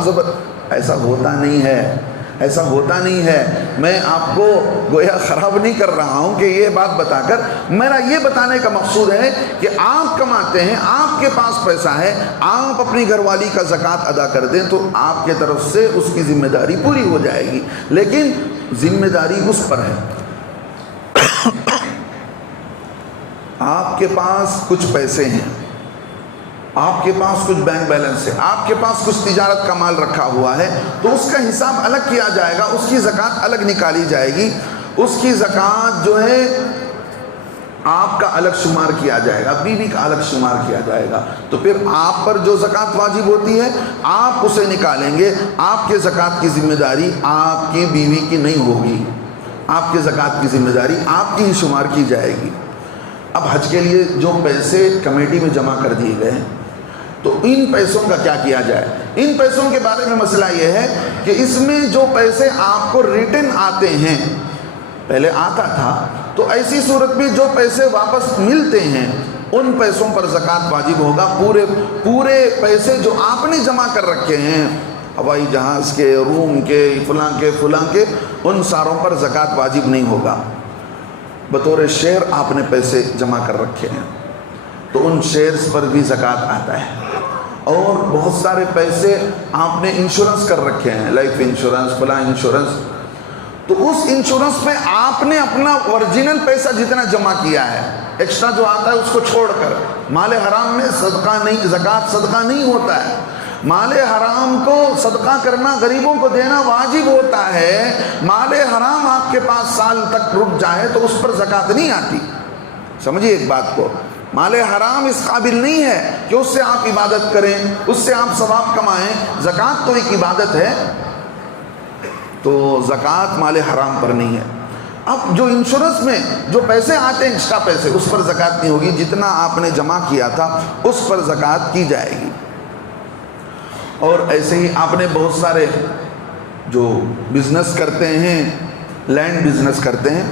ایسا ہوتا نہیں ہے، ایسا ہوتا نہیں ہے۔ میں آپ کو گویا خراب نہیں کر رہا ہوں کہ یہ بات بتا کر، میرا یہ بتانے کا مقصود ہے کہ آپ کماتے ہیں، آپ کے پاس پیسہ ہے، آپ اپنی گھر والی کا زکوٰۃ ادا کر دیں تو آپ کے طرف سے اس کی ذمہ داری پوری ہو جائے گی، لیکن ذمہ داری اس پر ہے۔ آپ کے پاس کچھ پیسے ہیں، آپ کے پاس کچھ بینک بیلنس ہے، آپ کے پاس کچھ تجارت کا مال رکھا ہوا ہے، تو اس کا حساب الگ کیا جائے گا، اس کی زکوٰۃ الگ نکالی جائے گی، اس کی زکوٰۃ جو ہے آپ کا الگ شمار کیا جائے گا، بیوی کا الگ شمار کیا جائے گا۔ تو پھر آپ پر جو زکوٰۃ واجب ہوتی ہے آپ اسے نکالیں گے، آپ کے زکوٰۃ کی ذمہ داری آپ کی بیوی کی نہیں ہوگی، آپ کے زکوٰۃ کی ذمہ داری آپ کی ہی شمار کی جائے گی۔ اب حج کے لیے جو پیسے کمیٹی میں جمع کر دیے گئے ہیں تو ان پیسوں کا کیا کیا جائے؟ ان پیسوں کے بارے میں مسئلہ یہ ہے کہ اس میں جو پیسے آپ کو ریٹرن آتے ہیں، پہلے آتا تھا تو ایسی صورت میں جو پیسے واپس ملتے ہیں ان پیسوں پر زکوٰۃ واجب ہوگا۔ پورے پیسے جو آپ نے جمع کر رکھے ہیں، ہوائی جہاز کے، روم کے، فلاں کے ان ساروں پر زکوٰۃ واجب نہیں ہوگا۔ بطور شیئر آپ نے پیسے جمع کر رکھے ہیں تو ان شیئرز پر بھی زکوٰۃ آتا ہے، اور بہت سارے پیسے آپ نے انشورنس کر رکھے ہیں، لائف انشورنس، فلاں انشورنس، تو اس انشورنس میں آپ نے اپنا اوریجنل پیسہ جتنا جمع کیا ہے، ایکسٹرا جو آتا ہے اس کو چھوڑ کر، مال حرام میں زکوٰۃ صدقہ نہیں ہوتا ہے۔ مال حرام کو صدقہ کرنا، غریبوں کو دینا واجب ہوتا ہے۔ مال حرام آپ کے پاس سال تک رک جائے تو اس پر زکوٰۃ نہیں آتی۔ سمجھیے ایک بات کو، مال حرام اس قابل نہیں ہے کہ اس سے آپ عبادت کریں، اس سے آپ ثواب کمائیں۔ زکوٰۃ تو ایک عبادت ہے، تو زکوٰۃ مال حرام پر نہیں ہے۔ اب جو انشورنس میں جو پیسے آتے ہیں، ایکسٹرا پیسے، اس پر زکوٰۃ نہیں ہوگی، جتنا آپ نے جمع کیا تھا اس پر زکوٰۃ کی جائے گی۔ اور ایسے ہی آپ نے بہت سارے جو بزنس کرتے ہیں، لینڈ بزنس کرتے ہیں،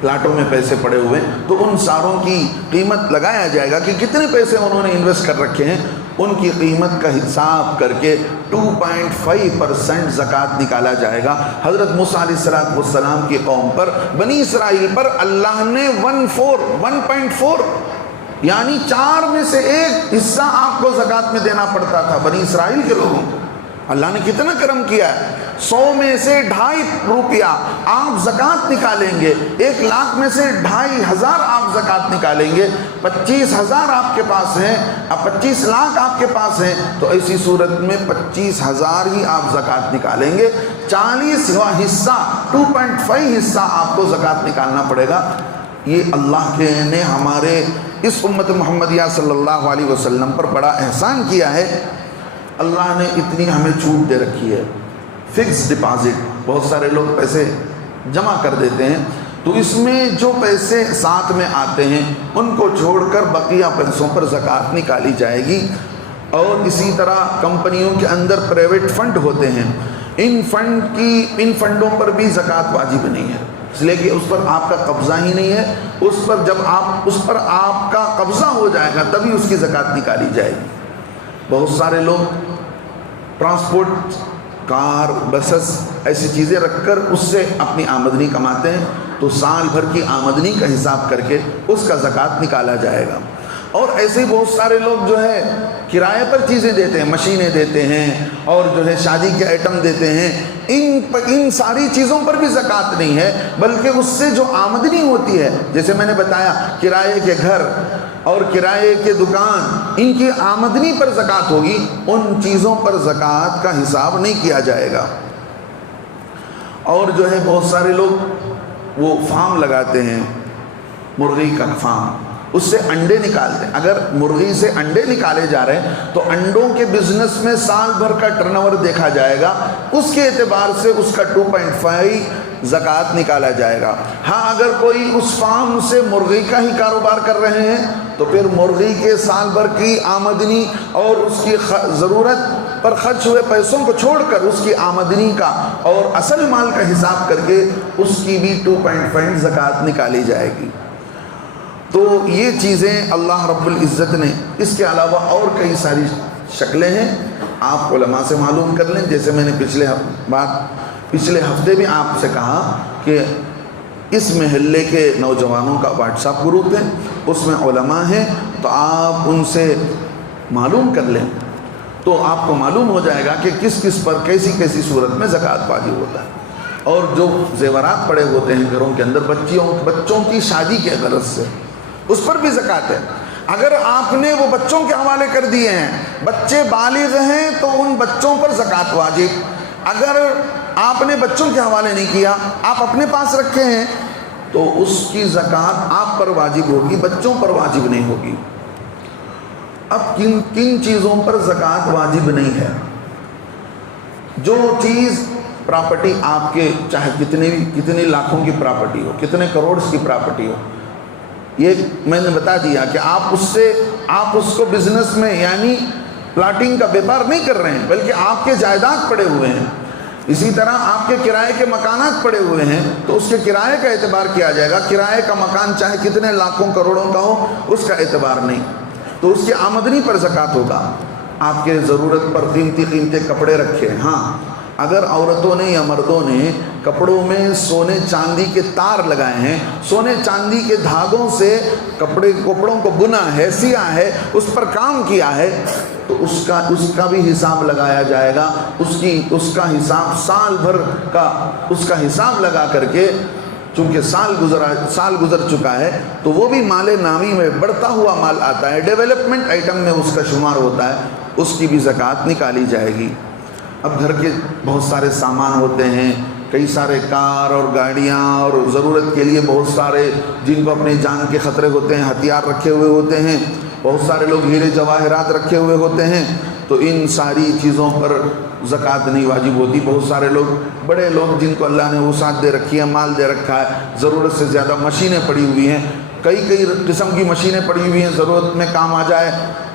پلاٹوں میں پیسے پڑے ہوئے، تو ان ساروں کی قیمت لگایا جائے گا کہ کتنے پیسے انہوں نے انویسٹ کر رکھے ہیں، ان کی قیمت کا حساب کر کے 2.5% زکوٰۃ نکالا جائے گا۔ حضرت موسیٰ علیہ السلام کی قوم پر، بنی اسرائیل پر اللہ نے 1.4 یعنی 4 میں سے 1 حصہ آپ کو زکوٰۃ میں دینا پڑتا تھا بنی اسرائیل کے لوگوں کو۔ اللہ نے کتنا کرم کیا ہے، 100 میں سے 2.5 روپیہ آپ زکوٰۃ نکالیں گے، 1 لاکھ میں سے 2,500 آپ زکوٰۃ نکالیں گے، 25,000 آپ کے پاس ہیں، اب 25 لاکھ آپ کے پاس ہیں، تو ایسی صورت میں 25,000 ہی آپ زکوٰۃ نکالیں گے، 40واں حصہ 2.5 حصہ آپ کو زکوٰۃ نکالنا پڑے گا۔ یہ اللہ کے نے ہمارے اس امت محمدیہ صلی اللہ علیہ وسلم پر بڑا احسان کیا ہے۔ اللہ نے اتنی ہمیں چھوٹ دے رکھی ہے، فکس ڈپازٹ، بہت سارے لوگ پیسے جمع کر دیتے ہیں، تو اس میں جو پیسے ساتھ میں آتے ہیں ان کو چھوڑ کر بقیہ پیسوں پر زکوٰۃ نکالی جائے گی۔ اور اسی طرح کمپنیوں کے اندر پرائیویٹ فنڈ ہوتے ہیں، ان فنڈوں پر بھی زکوٰۃ واجب نہیں ہے۔ اس لیے کہ اس پر آپ کا قبضہ ہی نہیں ہے. اس پر آپ کا قبضہ ہو جائے گا تبھی اس کی زکوٰۃ نکالی جائے گی. بہت سارے لوگ ٹرانسپورٹ، کار، بسز ایسی چیزیں رکھ کر اس سے اپنی آمدنی کماتے ہیں، تو سال بھر کی آمدنی کا حساب کر کے اس کا زکوٰۃ نکالا جائے گا. اور ایسے ہی بہت سارے لوگ جو ہے کرائے پر چیزیں دیتے ہیں، مشینیں دیتے ہیں اور جو ہے شادی کے آئٹم دیتے ہیں. ان ساری چیزوں پر بھی زکوٰۃ نہیں ہے، بلکہ اس سے جو آمدنی ہوتی ہے، جیسے میں نے بتایا کرائے کے گھر اور کرائے کے دکان، ان کی آمدنی پر زکوٰۃ ہوگی. ان چیزوں پر زکوٰۃ کا حساب نہیں کیا جائے گا. اور جو ہے بہت سارے لوگ وہ فارم لگاتے ہیں، مرغی کا فارم، اس سے انڈے نکالتے ہیں. اگر مرغی سے انڈے نکالے جا رہے ہیں تو انڈوں کے بزنس میں سال بھر کا ٹرن اوور دیکھا جائے گا، اس کے اعتبار سے اس کا 2.5 زکوٰۃ نکالا جائے گا. ہاں اگر کوئی اس فارم سے مرغی کا ہی کاروبار کر رہے ہیں تو پھر مرغی کے سال بھر کی آمدنی اور اس کی ضرورت پر خرچ ہوئے پیسوں کو چھوڑ کر اس کی آمدنی کا اور اصل مال کا حساب کر کے اس کی بھی 2.5 زکوٰۃ نکالی جائے گی. تو یہ چیزیں اللہ رب العزت نے، اس کے علاوہ اور کئی ساری شکلیں ہیں، آپ علماء سے معلوم کر لیں. جیسے میں نے پچھلے ہفتے بھی آپ سے کہا کہ اس محلے کے نوجوانوں کا واٹس ایپ گروپ ہے، اس میں علماء ہیں، تو آپ ان سے معلوم کر لیں تو آپ کو معلوم ہو جائے گا کہ کس کس پر کیسی کیسی صورت میں زکوٰۃ واجب ہوتا ہے. اور جو زیورات پڑے ہوتے ہیں گھروں کے اندر بچوں کی شادی کے غرض سے، اس پر بھی زکوٰۃ ہے. اگر آپ نے وہ بچوں کے حوالے کر دیے ہیں، بچے بالغ ہیں تو ان بچوں پر زکوٰۃ واجب. اگر آپ نے بچوں کے حوالے نہیں کیا، آپ اپنے پاس رکھے ہیں، تو اس کی زکوٰۃ آپ پر واجب ہوگی، بچوں پر واجب نہیں ہوگی. اب کن چیزوں پر زکوٰۃ واجب نہیں ہے؟ جو چیز پراپرٹی آپ کے چاہے کتنے لاکھوں کی پراپرٹی ہو، کتنے کروڑ کی پراپرٹی ہو، یہ میں نے بتا دیا کہ آپ اس کو بزنس میں یعنی پلاٹنگ کا بیپار نہیں کر رہے ہیں، بلکہ آپ کے جائیداد پڑے ہوئے ہیں. اسی طرح آپ کے کرائے کے مکانات پڑے ہوئے ہیں تو اس کے کرائے کا اعتبار کیا جائے گا. کرائے کا مکان چاہے کتنے لاکھوں کروڑوں کا ہو، اس کا اعتبار نہیں، تو اس کی آمدنی پر زکوٰۃ ہوگا. آپ کے ضرورت پر قیمتی کپڑے رکھے، ہاں اگر عورتوں نے یا مردوں نے کپڑوں میں سونے چاندی کے تار لگائے ہیں، سونے چاندی کے دھاگوں سے کپڑوں کو بنا ہے، سیا ہے، اس پر کام کیا ہے، تو اس کا بھی حساب لگایا جائے گا. اس کا حساب سال بھر کا اس کا حساب لگا کر کے، چونکہ سال گزر چکا ہے تو وہ بھی مال نامی میں بڑھتا ہوا مال آتا ہے، ڈیولپمنٹ آئٹم میں اس کا شمار ہوتا ہے، اس کی بھی زکوٰۃ نکالی جائے گی. اب گھر کے بہت سارے سامان ہوتے ہیں، کئی سارے کار اور گاڑیاں، اور ضرورت کے لیے بہت سارے جن کو اپنی جان کے خطرے ہوتے ہیں، ہتھیار رکھے ہوئے ہوتے ہیں، بہت سارے لوگ ہیرے جواہرات رکھے ہوئے ہوتے ہیں، تو ان ساری چیزوں پر زکوٰۃ نہیں واجب ہوتی. بہت سارے لوگ، بڑے لوگ جن کو اللہ نے وسعت دے رکھی ہے، مال دے رکھا ہے، ضرورت سے زیادہ مشینیں پڑی ہوئی ہیں، کئی قسم کی مشینیں پڑی ہوئی ہیں، ضرورت میں کام آ جائے،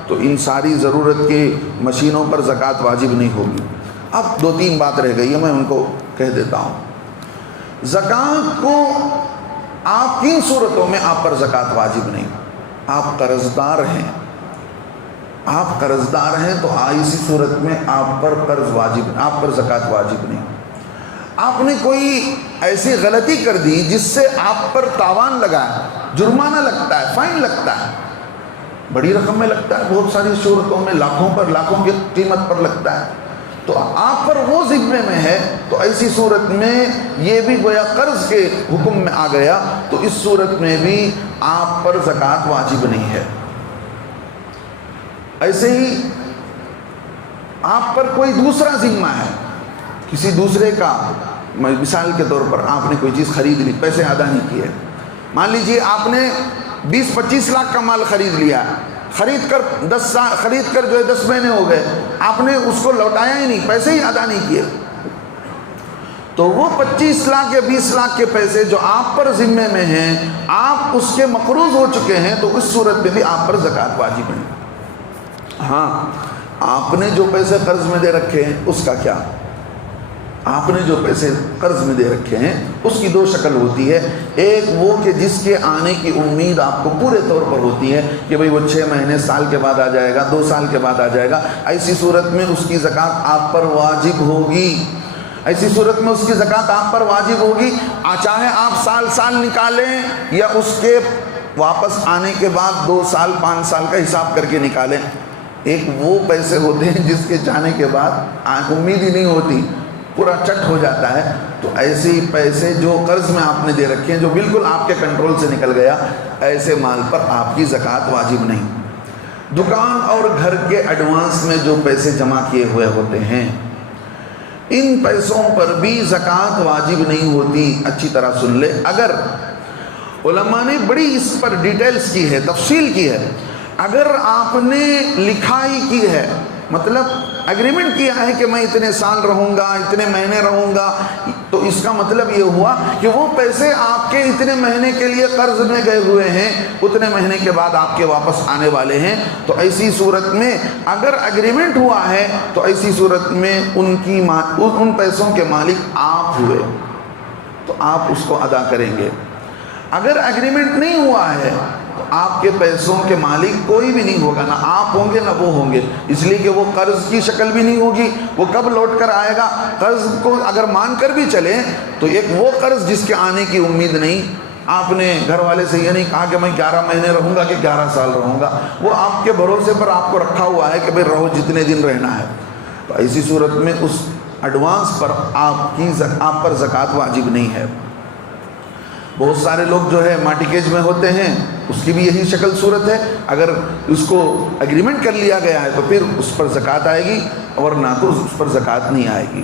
تو ان ساری ضرورت کی مشینوں پر زکوٰۃ واجب نہیں ہوگی. اب 2-3 بات رہ گئی ہے، میں ان کو کہہ دیتا ہوں. زکوٰۃ کو آپ کن صورتوں میں آپ پر زکوٰۃ واجب نہیں؟ آپ قرضدار ہیں، تو ایسی صورت میں آپ پر زکوٰۃ واجب نہیں. آپ نے کوئی ایسی غلطی کر دی جس سے آپ پر تاوان لگا ہے، جرمانہ لگتا ہے، فائن لگتا ہے، بڑی رقم میں لگتا ہے، بہت ساری صورتوں میں لاکھوں کی قیمت پر لگتا ہے، تو آپ پر وہ ذمے میں ہے، تو ایسی صورت میں یہ بھی گویا قرض کے حکم میں آ گیا، تو اس صورت میں بھی آپ پر زکوٰۃ واجب نہیں ہے. ایسے ہی آپ پر کوئی دوسرا ذمہ ہے، کسی دوسرے کا، مثال کے طور پر آپ نے کوئی چیز خرید لی، پیسے ادا نہیں کیے، مان لیجئے آپ نے 20-25 لاکھ کا مال خرید لیا، خرید کر جو ہے 10 مہینے ہو گئے، آپ نے اس کو لوٹایا ہی نہیں، پیسے ہی ادا نہیں کیے، تو وہ 25 لاکھ یا 20 لاکھ کے پیسے جو آپ پر ذمے میں ہیں، آپ اس کے مقروض ہو چکے ہیں، تو اس صورت میں بھی آپ پر زکوٰۃ واجب نہیں. ہاں آپ نے جو پیسے قرض میں دے رکھے ہیں اس کا کیا؟ آپ نے جو پیسے قرض میں دے رکھے ہیں اس کی دو شکل ہوتی ہے. ایک وہ کہ جس کے آنے کی امید آپ کو پورے طور پر ہوتی ہے کہ بھئی وہ 6 مہینے سال کے بعد آ جائے گا, 2 سال کے بعد آ جائے گا. ایسی صورت میں اس کی زکوٰۃ آپ پر واجب ہوگی. ایسی صورت میں اس کی زکوٰۃ آپ پر واجب ہوگی. چاہے آپ سال نکالیں یا اس کے واپس آنے کے بعد 2 سال 5 سال کا حساب کر کے نکالیں. ایک وہ پیسے ہوتے ہیں جس کے جانے کے بعد امید ہی نہیں ہوتی, پورا چٹ ہو جاتا ہے. تو ایسے پیسے جو قرض میں آپ نے دے رکھے ہیں, جو بالکل آپ کے کنٹرول سے نکل گیا, ایسے مال پر آپ کی زکوٰۃ واجب نہیں. دکان اور گھر کے ایڈوانس میں جو پیسے جمع کیے ہوئے ہوتے ہیں, ان پیسوں پر بھی زکوٰۃ واجب نہیں ہوتی. اچھی طرح سن لے. اگر علماء نے بڑی اس پر ڈیٹیلز کی ہے, تفصیل کی ہے. اگر آپ نے لکھائی کی ہے, مطلب ایگریمنٹ کیا ہے کہ میں اتنے سال رہوں گا, اتنے مہینے رہوں گا, تو اس کا مطلب یہ ہوا کہ وہ پیسے آپ کے اتنے مہینے کے لیے قرض میں گئے ہوئے ہیں, اتنے مہینے کے بعد آپ کے واپس آنے والے ہیں. تو ایسی صورت میں اگر ایگریمنٹ ہوا ہے تو ایسی صورت میں ان پیسوں کے مالک آپ ہوئے, تو آپ اس کو ادا کریں گے. اگر ایگریمنٹ نہیں ہوا ہے تو آپ کے پیسوں کے مالک کوئی بھی نہیں ہوگا, نہ آپ ہوں گے نہ وہ ہوں گے. اس لیے کہ وہ قرض کی شکل بھی نہیں ہوگی, وہ کب لوٹ کر آئے گا. قرض کو اگر مان کر بھی چلیں تو ایک وہ قرض جس کے آنے کی امید نہیں. آپ نے گھر والے سے یہ نہیں کہا کہ میں 11 مہینے رہوں گا کہ 11 سال رہوں گا, وہ آپ کے بھروسے پر آپ کو رکھا ہوا ہے کہ بھئی رہو جتنے دن رہنا ہے. تو ایسی صورت میں اس ایڈوانس پر آپ پر زکوٰۃ واجب نہیں ہے. بہت سارے لوگ جو ہے مارٹیگیج میں ہوتے ہیں, اس کی بھی یہی شکل صورت ہے. اگر اس کو ایگریمنٹ کر لیا گیا ہے تو پھر اس پر زکوٰۃ آئے گی, اور نہ تو اس پر زکوٰۃ نہیں آئے گی.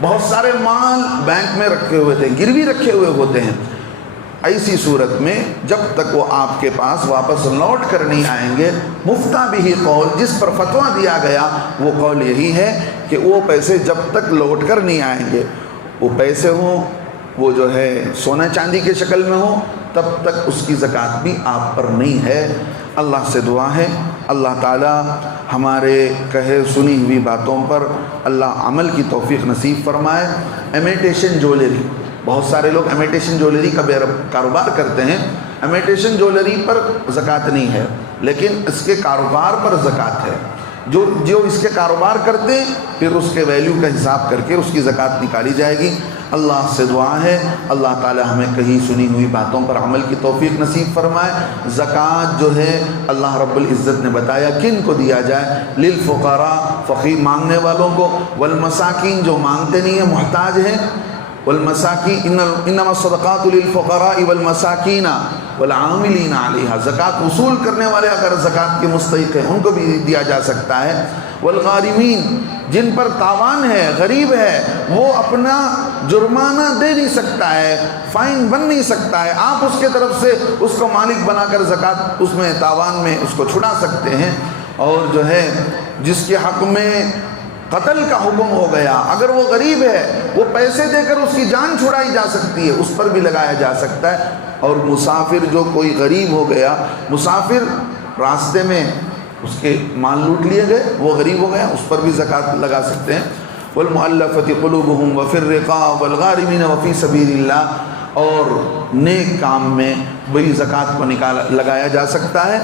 بہت سارے مال بینک میں رکھے ہوئے تھے, گروی رکھے ہوئے ہوتے ہیں. ایسی صورت میں جب تک وہ آپ کے پاس واپس لوٹ کر نہیں آئیں گے, مفتہ بھی قول, جس پر فتویٰ دیا گیا وہ قول یہی ہے کہ وہ پیسے جب تک لوٹ کر نہیں آئیں گے, وہ پیسے ہوں وہ جو ہے سونا چاندی کے شکل میں ہو, تب تک اس کی زکوٰۃ بھی آپ پر نہیں ہے. اللہ سے دعا ہے اللہ تعالی ہمارے کہے سنی ہوئی باتوں پر اللہ عمل کی توفیق نصیب فرمائے. امیٹیشن جویلری, بہت سارے لوگ امیٹیشن جویلری کا کاروبار کرتے ہیں. امیٹیشن جویلری پر زکوٰۃ نہیں ہے, لیکن اس کے کاروبار پر زکوٰۃ ہے. جو اس کے کاروبار کرتے ہیں پھر اس کے ویلیو کا حساب کر کے اس کی زکوٰۃ نکالی جائے گی. اللہ سے دعا ہے اللہ تعالی ہمیں کہیں سنی ہوئی باتوں پر عمل کی توفیق نصیب فرمائے. زکوٰۃ جو ہے اللہ رب العزت نے بتایا کن کو دیا جائے, للفقراء, فقیر مانگنے والوں کو, والمساکین جو مانگتے نہیں ہیں محتاج ہیں, والمساکین انما الصدقات للفقراء والمساکین والعاملین علیہا, زکوٰۃ وصول کرنے والے اگر زکوٰۃ کے مستحق ہیں ان کو بھی دیا جا سکتا ہے. والغارمین, جن پر تاوان ہے, غریب ہے, وہ اپنا جرمانہ دے نہیں سکتا ہے, فائن بن نہیں سکتا ہے, آپ اس کے طرف سے اس کو مالک بنا کر زکوٰۃ اس میں تاوان میں اس کو چھڑا سکتے ہیں. اور جو ہے جس کے حق میں قتل کا حکم ہو گیا, اگر وہ غریب ہے وہ پیسے دے کر اس کی جان چھڑائی جا سکتی ہے, اس پر بھی لگایا جا سکتا ہے. اور مسافر جو کوئی غریب ہو گیا, مسافر راستے میں اس کے مال لوٹ لیے گئے, وہ غریب ہو گیا, اس پر بھی زکوٰۃ لگا سکتے ہیں. والمؤلفۃ قلوبہم وفی الرقاب والغارمین وفی سبیل اللہ, اور نیک کام میں وہی زکوٰۃ کو لگایا جا سکتا ہے.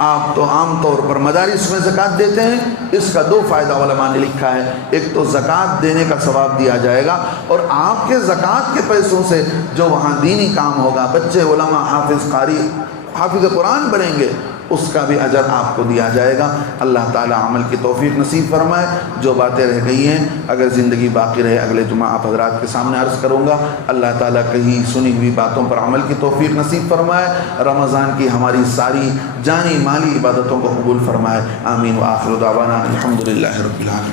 آپ تو عام طور پر مدارس میں زکوٰۃ دیتے ہیں, اس کا 2 فائدہ علماء نے لکھا ہے. ایک تو زکوٰۃ دینے کا ثواب دیا جائے گا, اور آپ کے زکوٰۃ کے پیسوں سے جو وہاں دینی کام ہوگا, بچے علماء حافظ قاری حافظ قرآن بنیں گے, اس کا بھی اجر آپ کو دیا جائے گا. اللہ تعالی عمل کی توفیق نصیب فرمائے. جو باتیں رہ گئی ہیں اگر زندگی باقی رہے اگلے جمعہ آپ حضرات کے سامنے عرض کروں گا. اللہ تعالیٰ کہیں سنی ہوئی باتوں پر عمل کی توفیق نصیب فرمائے. رمضان کی ہماری ساری جانی مالی عبادتوں کو قبول فرمائے. آمین. وآخر دعوانا الحمدللہ رب العالمین.